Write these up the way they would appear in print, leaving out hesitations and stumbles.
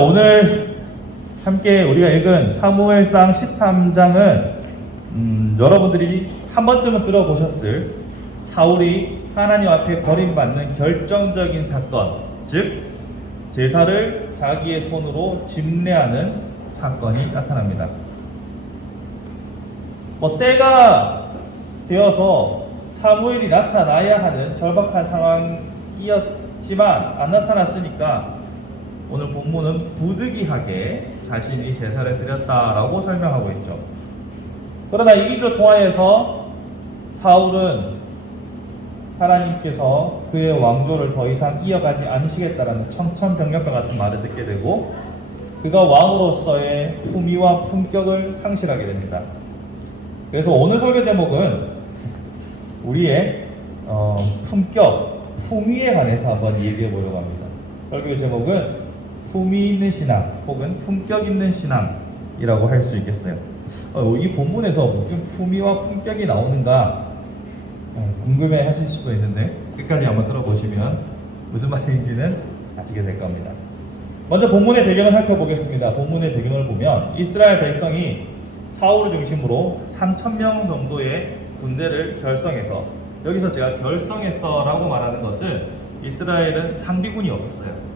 오늘 함께 우리가 읽은 사무엘상 13장은 여러분들이 한 번쯤은 들어보셨을 사울이 하나님 앞에 버림받는 결정적인 사건, 즉 제사를 자기의 손으로 집례하는 사건이 나타납니다. 때가 되어서 사무엘이 나타나야 하는 절박한 상황이었지만 안 나타났으니까 오늘 본문은 부득이하게 자신이 제사를 드렸다라고 설명하고 있죠. 그러나 이 일을 통하여서 사울은 하나님께서 그의 왕조를 더 이상 이어가지 않으시겠다라는 청천벽력과 같은 말을 듣게 되고 그가 왕으로서의 품위와 품격을 상실하게 됩니다. 그래서 오늘 설교 제목은 우리의 품격, 품위에 관해서 한번 얘기해 보려고 합니다. 설교 제목은 품위 있는 신앙 혹은 품격 있는 신앙이라고 할 수 있겠어요. 이 본문에서 무슨 품위와 품격이 나오는가 궁금해 하실 수도 있는데 끝까지 한번 들어보시면 무슨 말인지는 아시게 될 겁니다. 먼저 본문의 배경을 살펴보겠습니다. 본문의 배경을 보면 이스라엘 백성이 사울을 중심으로 3,000명 정도의 군대를 결성해서, 여기서 제가 결성했어 라고 말하는 것은 이스라엘은 상비군이 없었어요.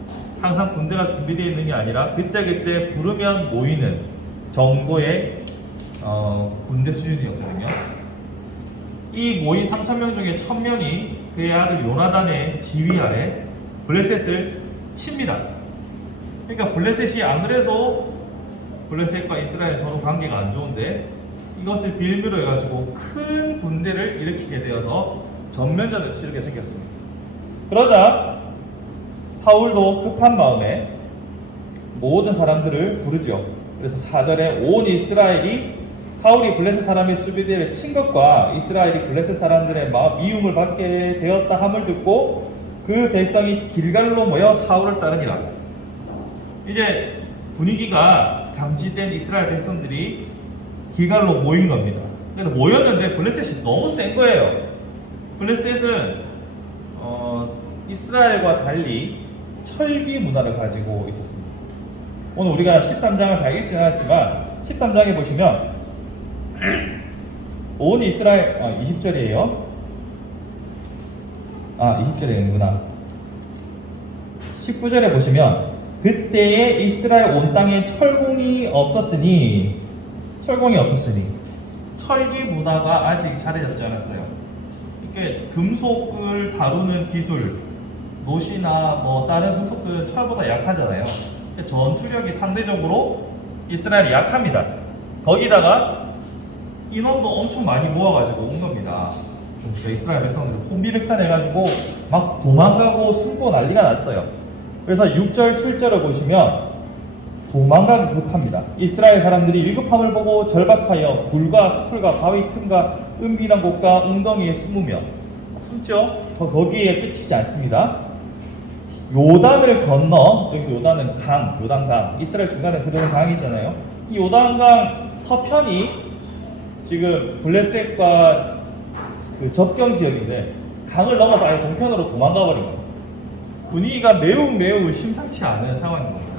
항상 군대가 준비되어 있는 게 아니라 그때그때 부르면 모이는 정도의 군대 수준이었거든요. 이 모인 3,000명 중에 1,000명이 그의 아들 요나단의 지휘 아래 블레셋을 칩니다. 그러니까 블레셋이 안 그래도 블레셋과 이스라엘 서로 관계가 안 좋은데 이것을 빌미로 해가지고 큰 군대를 일으키게 되어서 전면전을 치르게 생겼습니다. 그러자 사울도 급한 마음에 모든 사람들을 부르죠. 그래서 4절에 온 이스라엘이 사울이 블레셋 사람의 수비대를 친 것과 이스라엘이 블레셋 사람들의 미움을 받게 되었다 함을 듣고 그 백성이 길갈로 모여 사울을 따르니라. 이제 분위기가 감지된 이스라엘 백성들이 길갈로 모인 겁니다. 그래서 모였는데 블레셋이 너무 센 거예요. 블레셋은 이스라엘과 달리 철기 문화를 가지고 있었습니다. 오늘 우리가 13장을 다 읽지는 않았지만 13장에 보시면 온 이스라엘 20절이에요. 20절에 있는구나. 19절에 보시면 그때에 이스라엘 온 땅에 철공이 없었으니 철기 문화가 아직 잘해졌지 않았어요. 이렇게 금속을 다루는 기술, 노시나 다른 금속들은 철보다 약하잖아요. 전투력이 상대적으로 이스라엘이 약합니다. 거기다가 인원도 엄청 많이 모아가지고 온 겁니다. 이스라엘 백성들이 혼비백산해가지고 막 도망가고 숨고 난리가 났어요. 그래서 6절, 7절을 보시면 도망가기 급합니다. 이스라엘 사람들이 위급함을 보고 절박하여 굴과 수풀과 바위 틈과 은밀한 곳과 웅덩이에 숨으며 숨죠. 거기에 끝이지 않습니다. 요단을 건너, 여기서 요단은 강, 요단강, 이스라엘 중간에 흐르는 강이 있잖아요. 이 요단강 서편이 지금 블레셋과 그 접경 지역인데 강을 넘어서 아예 동편으로 도망가 버린 거예요. 분위기가 매우 심상치 않은 상황인 겁니다.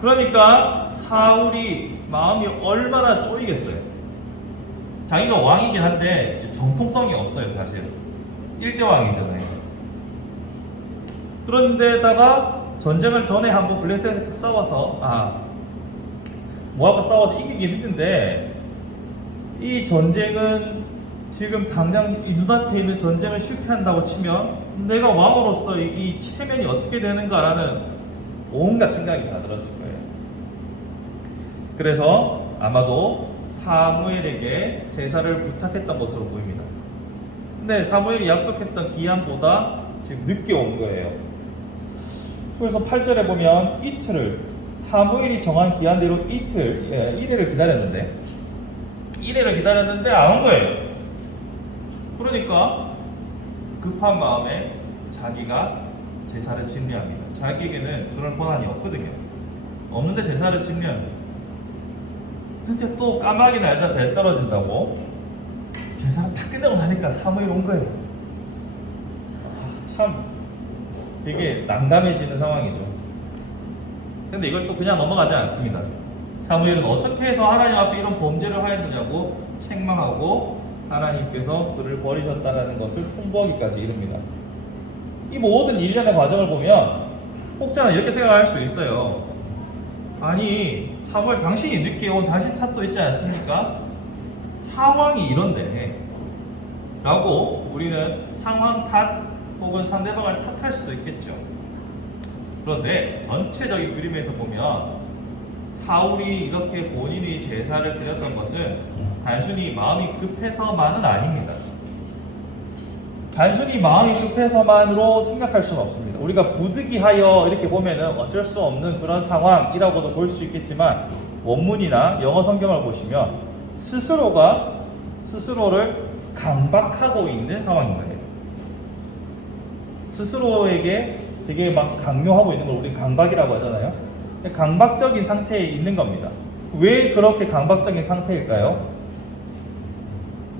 그러니까 사울이 마음이 얼마나 쪼이겠어요. 자기가 왕이긴 한데 정통성이 없어요, 사실. 1대 왕이잖아요. 그런데다가 전쟁을 전에 한번 블레셋 싸워서 모압과 싸워서 이기긴 했는데 이 전쟁은 지금 당장 이 눈앞에 있는 전쟁을 실패한다고 치면 내가 왕으로서 이 체면이 어떻게 되는가라는 온갖 생각이 다 들었을 거예요. 그래서 아마도 사무엘에게 제사를 부탁했던 것으로 보입니다. 근데 사무엘이 약속했던 기한보다 지금 늦게 온 거예요. 그래서 8절에 보면 사무엘이 정한 기한대로 1회를 기다렸는데 안 온 거예요. 그러니까 급한 마음에 자기가 제사를 집례합니다. 자기에게는 그런 권한이 없거든요. 없는데 제사를 집례합니다. 근데 또 까마귀 날짜 배 떨어진다고 제사를 다 끝내고 나니까 사무엘이 온 거예요. 참 되게 난감해지는 상황이죠. 근데 이걸 또 그냥 넘어가지 않습니다. 사무엘은 어떻게 해서 하나님 앞에 이런 범죄를 하였느냐고 책망하고 하나님께서 그를 버리셨다는 것을 통보하기까지 이릅니다. 이 모든 일련의 과정을 보면 혹자는 이렇게 생각할 수 있어요. 아니, 사무엘 당신이 늦게 온 당신 탓도 있지 않습니까? 상황이 이런데 라고 우리는 상황 탓 혹은 상대방을 탓할 수도 있겠죠. 그런데 전체적인 그림에서 보면 사울이 이렇게 본인이 제사를 드렸던 것은 단순히 마음이 급해서만은 아닙니다. 단순히 마음이 급해서만으로 생각할 수는 없습니다. 우리가 부득이하여 이렇게 보면은 어쩔 수 없는 그런 상황이라고도 볼 수 있겠지만 원문이나 영어 성경을 보시면 스스로를 강박하고 있는 상황인 거예요. 스스로에게 되게 막 강요하고 있는 걸 우리 강박이라고 하잖아요. 강박적인 상태에 있는 겁니다. 왜 그렇게 강박적인 상태일까요?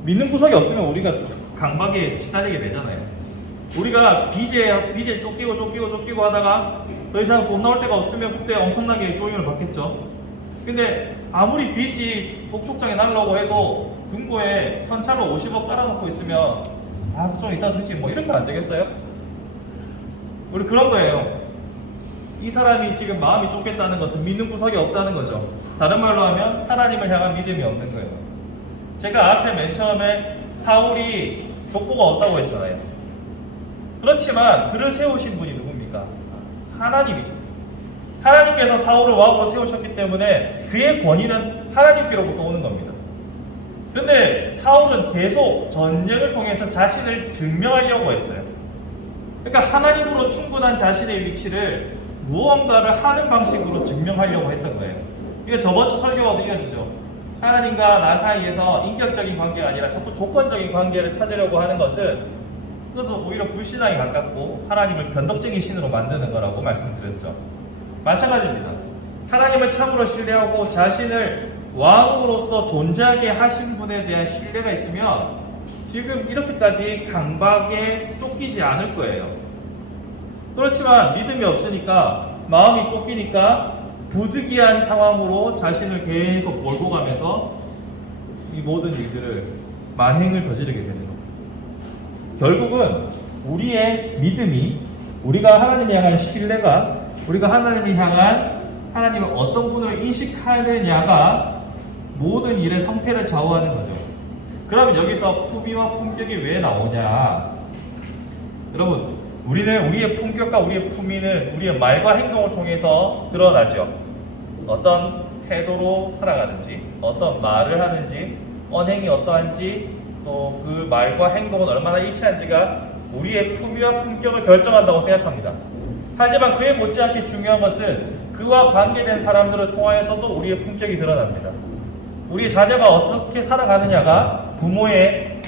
믿는 구석이 없으면 우리가 강박에 시달리게 되잖아요. 우리가 빚에 쫓기고 하다가 더 이상 돈 나올 데가 없으면 그때 엄청나게 쪼임을 받겠죠. 근데 아무리 빚이 독촉장에 날라오고 해도 금고에 현찰로 50억 깔아놓고 있으면 좀 이따 주지 뭐 이렇게 안 되겠어요? 우리 그런 거예요. 이 사람이 지금 마음이 쫓겼다는 것은 믿는 구석이 없다는 거죠. 다른 말로 하면 하나님을 향한 믿음이 없는 거예요. 제가 앞에 맨 처음에 사울이 족보가 없다고 했잖아요. 그렇지만 그를 세우신 분이 누굽니까? 하나님이죠. 하나님께서 사울을 왕으로 세우셨기 때문에 그의 권위는 하나님께로부터 오는 겁니다. 근데 사울은 계속 전쟁을 통해서 자신을 증명하려고 했어요. 그러니까 하나님으로 충분한 자신의 위치를 무언가를 하는 방식으로 증명하려고 했던 거예요. 이게 저번 주 설교가 이어지죠. 하나님과 나 사이에서 인격적인 관계가 아니라 자꾸 조건적인 관계를 찾으려고 하는 것은 그래서 오히려 불신앙에 가깝고 하나님을 변덕쟁이 신으로 만드는 거라고 말씀드렸죠. 마찬가지입니다. 하나님을 참으로 신뢰하고 자신을 왕으로서 존재하게 하신 분에 대한 신뢰가 있으면 지금 이렇게까지 강박에 쫓기지 않을 거예요. 그렇지만 믿음이 없으니까 마음이 쫓기니까 부득이한 상황으로 자신을 계속 몰고 가면서 이 모든 일들을 만행을 저지르게 되는 겁니다. 결국은 우리의 믿음이 우리가 하나님을 향한 신뢰가 우리가 하나님을 향한 하나님을 어떤 분을 인식하느냐가 모든 일의 성패를 좌우하는 거죠. 그러면 여기서 품위와 품격이 왜 나오냐? 여러분, 우리는 우리의 품격과 우리의 품위는 우리의 말과 행동을 통해서 드러나죠. 어떤 태도로 살아가는지, 어떤 말을 하는지, 언행이 어떠한지, 또 그 말과 행동은 얼마나 일치한지가 우리의 품위와 품격을 결정한다고 생각합니다. 하지만 그에 못지않게 중요한 것은 그와 관계된 사람들을 통하여서도 우리의 품격이 드러납니다. 우리 자녀가 어떻게 살아가느냐가 부모의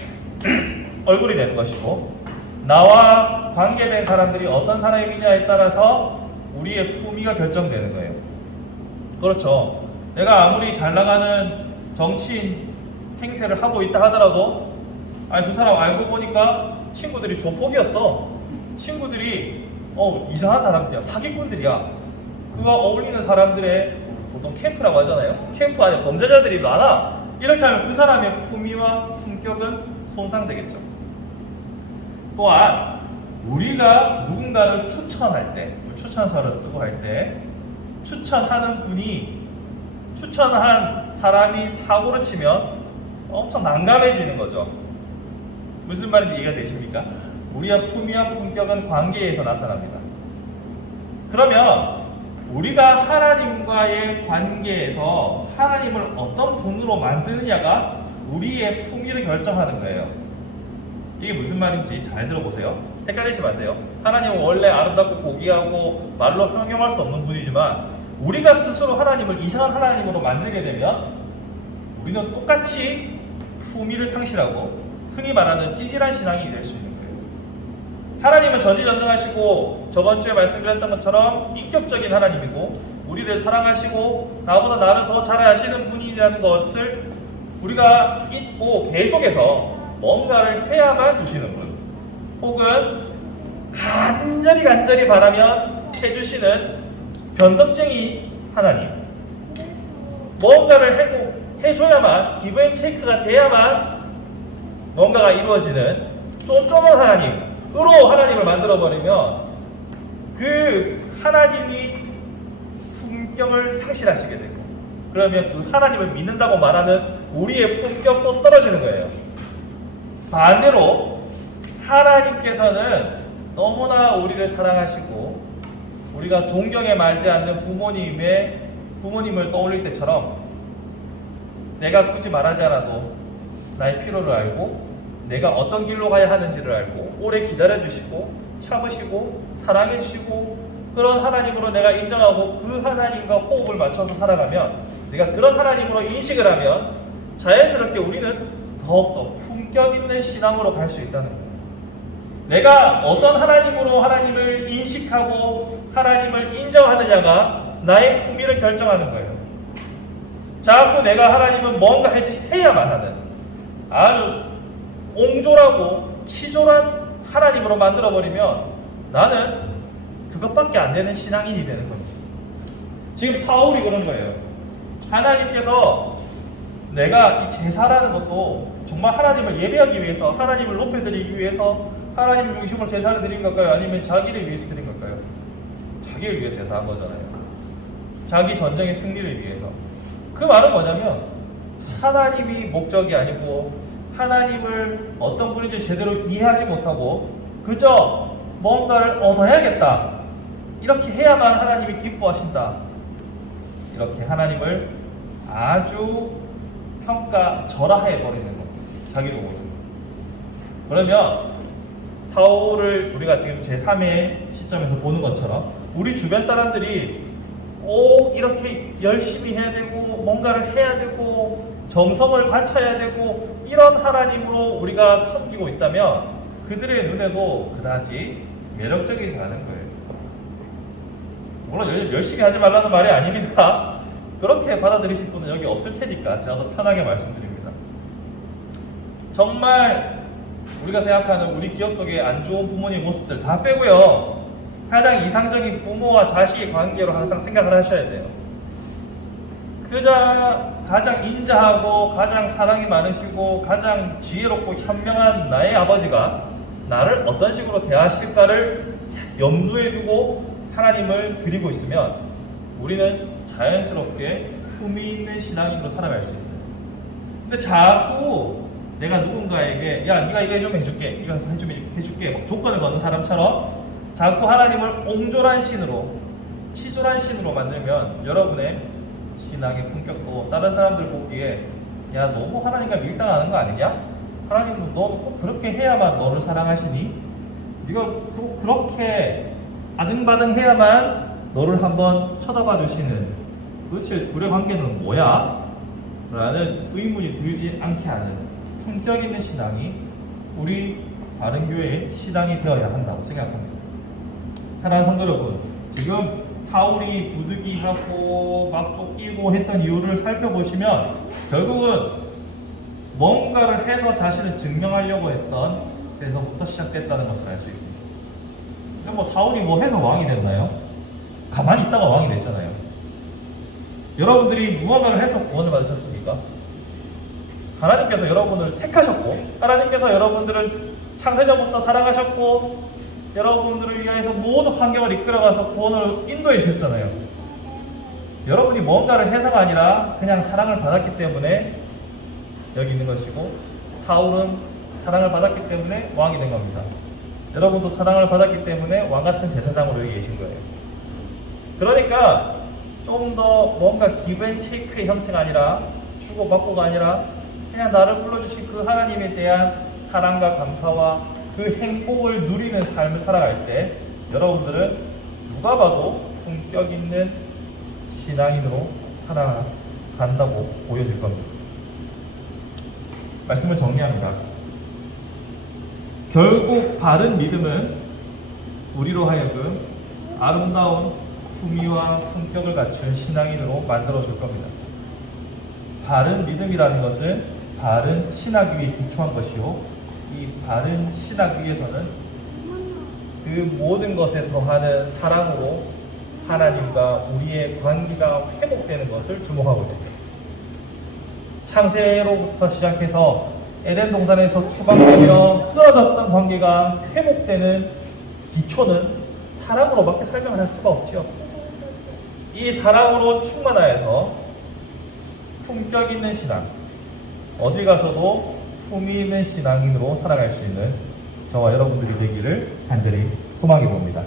얼굴이 되는 것이고 나와 관계된 사람들이 어떤 사람이냐에 따라서 우리의 품위가 결정되는 거예요. 그렇죠. 내가 아무리 잘 나가는 정치인 행세를 하고 있다 하더라도 그 사람 알고 보니까 친구들이 조폭이었어. 친구들이 이상한 사람들이야. 사기꾼들이야. 그와 어울리는 사람들의 보통 캠프라고 하잖아요. 캠프 안에 범죄자들이 많아. 이렇게 하면 그 사람의 품위와 품격은 손상되겠죠. 또한 우리가 누군가를 추천할 때, 추천서를 쓰고 할 때 추천하는 분이 추천한 사람이 사고를 치면 엄청 난감해지는 거죠. 무슨 말인지 이해가 되십니까? 우리의 품위와 품격은 관계에서 나타납니다. 그러면 우리가 하나님과의 관계에서 하나님을 어떤 분으로 만드느냐가 우리의 품위를 결정하는 거예요. 이게 무슨 말인지 잘 들어보세요. 헷갈리시면 안 돼요. 하나님은 원래 아름답고 고귀하고 말로 형용할 수 없는 분이지만 우리가 스스로 하나님을 이상한 하나님으로 만들게 되면 우리는 똑같이 품위를 상실하고 흔히 말하는 찌질한 신앙이 될 수 있는 거예요. 하나님은 전지전능하시고 저번 주에 말씀드렸던 것처럼 인격적인 하나님이고 우리를 사랑하시고 나보다 나를 더 잘 아시는 분이라는 것을 우리가 잊고 계속해서 뭔가를 해야만 주시는 분, 혹은 간절히 바라면 해주시는 변덕쟁이 하나님. 뭔가를 해줘야만, 기브 앤 테이크가 돼야만 뭔가가 이루어지는 쫀쫀한 하나님으로 하나님을 만들어버리면 그 하나님이 품격을 상실하시게 되고, 그러면 그 하나님을 믿는다고 말하는 우리의 품격도 떨어지는 거예요. 반대로 하나님께서는 너무나 우리를 사랑하시고 우리가 존경에 말지 않는 부모님을 떠올릴 때처럼 내가 굳이 말하지 않아도 나의 필요를 알고 내가 어떤 길로 가야 하는지를 알고 오래 기다려주시고 참으시고 사랑해주시고 그런 하나님으로 내가 인정하고 그 하나님과 호흡을 맞춰서 살아가면, 내가 그런 하나님으로 인식을 하면 자연스럽게 우리는 더욱더 품격 있는 신앙으로 갈 수 있다는 거예요. 내가 어떤 하나님으로 하나님을 인식하고 하나님을 인정하느냐가 나의 품위를 결정하는 거예요. 자꾸 내가 하나님은 뭔가 해야만 하는 아주 옹졸하고 치졸한 하나님으로 만들어버리면 나는 그것밖에 안 되는 신앙인이 되는 겁니다. 지금 사울이 그런 거예요. 하나님께서 내가 이 제사라는 것도 정말 하나님을 예배하기 위해서, 하나님을 높여드리기 위해서 하나님을 중심으로 제사를 드린 걸까요? 아니면 자기를 위해서 드린 걸까요? 자기를 위해서 제사한 거잖아요. 자기 전쟁의 승리를 위해서. 그 말은 뭐냐면 하나님이 목적이 아니고 하나님을 어떤 분인지 제대로 이해하지 못하고 그저 뭔가를 얻어야겠다, 이렇게 해야만 하나님이 기뻐하신다, 이렇게 하나님을 아주 절하해 버리는 겁니다. 자기도 모르고. 그러면 사울을 우리가 지금 제3의 시점에서 보는 것처럼 우리 주변 사람들이 꼭 이렇게 열심히 해야 되고 뭔가를 해야 되고 정성을 바쳐야 되고 이런 하나님으로 우리가 섬기고 있다면 그들의 눈에도 그다지 매력적이지 않은 거예요. 물론 열심히 하지 말라는 말이 아닙니다. 그렇게 받아들이실 분은 여기 없을 테니까 제가 더 편하게 말씀드립니다. 정말 우리가 생각하는 우리 기억 속에 안 좋은 부모님 모습들 다 빼고요, 가장 이상적인 부모와 자식의 관계로 항상 생각을 하셔야 돼요. 가장 인자하고 가장 사랑이 많으시고 가장 지혜롭고 현명한 나의 아버지가 나를 어떤 식으로 대하실까를 염두에 두고 하나님을 그리고 있으면 우리는 자연스럽게 품위 있는 신앙인으로 살아갈 수 있어요. 근데 자꾸 내가 누군가에게 야 네가 이거 해주면 해줄게, 이거 해주면 해줄게 막 조건을 거는 사람처럼 자꾸 하나님을 옹졸한 신으로, 치졸한 신으로 만들면 여러분의 신앙의 품격도 다른 사람들 보기에 야 너무 하나님과 밀당하는 거 아니냐? 하나님도 너 꼭 그렇게 해야만 너를 사랑하시니? 네가 꼭 그렇게 아등바등 해야만 너를 한번 쳐다봐 주시는 도대체 둘의 관계는 뭐야? 라는 의문이 들지 않게 하는 품격 있는 신앙이 우리 바른교회의 신앙이 되어야 한다고 생각합니다. 사랑하는 성도 여러분, 지금 사울이 부득이하고 막 쫓기고 했던 이유를 살펴보시면 결국은 뭔가를 해서 자신을 증명하려고 했던 데서부터 시작됐다는 것을 알 수 있습니다. 근데 뭐 사울이 뭐 해서 왕이 됐나요? 가만히 있다가 왕이 됐잖아요. 여러분들이 무언가를 해서 구원을 받으셨습니까? 하나님께서 여러분을 택하셨고 하나님께서 여러분들을 창세전부터 사랑하셨고 여러분들을 위해서 모든 환경을 이끌어가서 구원을 인도해 주셨잖아요. 여러분이 뭔가를 해서가 아니라 그냥 사랑을 받았기 때문에 여기 있는 것이고, 사울은 사랑을 받았기 때문에 왕이 된 겁니다. 여러분도 사랑을 받았기 때문에 왕같은 제사장으로 여기 계신 거예요. 그러니까 좀 더 뭔가 기브 앤 테이크의 형태가 아니라 주고받고가 아니라 그냥 나를 불러주신 그 하나님에 대한 사랑과 감사와 그 행복을 누리는 삶을 살아갈 때 여러분들은 누가 봐도 품격 있는 신앙인으로 살아간다고 보여질 겁니다. 말씀을 정리합니다. 결국 바른 믿음은 우리로 하여금 아름다운 품위와 품격을 갖춘 신앙인으로 만들어줄 겁니다. 바른 믿음이라는 것은 바른 신학 위에 기초한 것이요, 이 바른 신학 위에서는 그 모든 것에 더하는 사랑으로 하나님과 우리의 관계가 회복되는 것을 주목하고 있습니다. 창세로부터 시작해서 에덴 동산에서 추방되며 끊어졌던 관계가 회복되는 기초는 사랑으로밖에 설명을 할 수가 없죠. 이 사랑으로 충만하여서 품격 있는 신앙, 어딜 가서도 품위 있는 신앙인으로 살아갈 수 있는 저와 여러분들이 되기를 간절히 소망해 봅니다.